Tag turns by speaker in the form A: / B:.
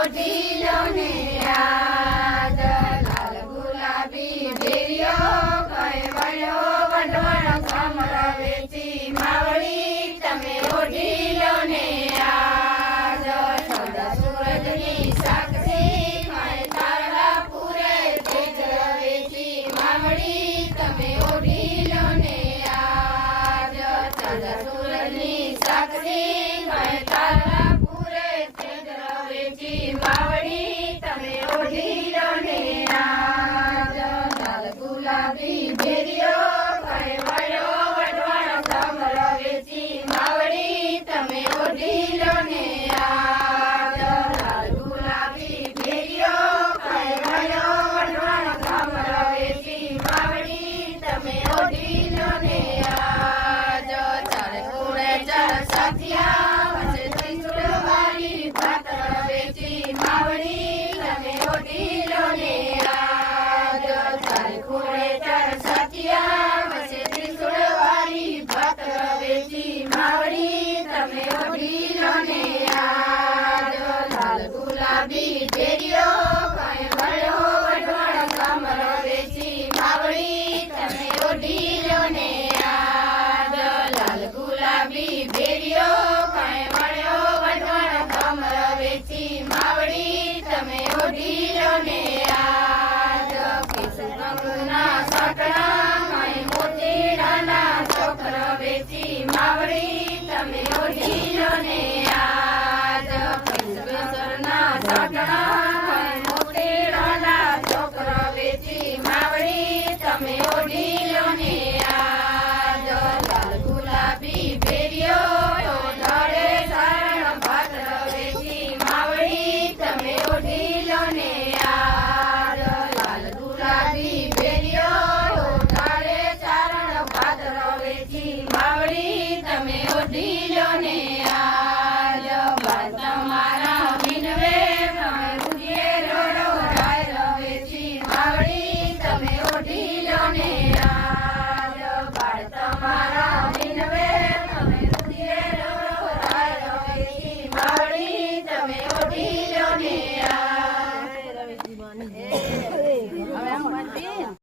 A: ચોટીલો ને યાદ લાલ ગુલાબી ભેરિયો કઈ વળ્યો વઢવણ સમરવેચી માવડી તમે ઓઢીલો ને યાદ સદા સૂરજની સાક્ષી માય તારા પૂરે તેજ વેચી માવડી તમે ઓઢીલો ને યાદ સદા સૂરજની સાક્ષી Crazy. din.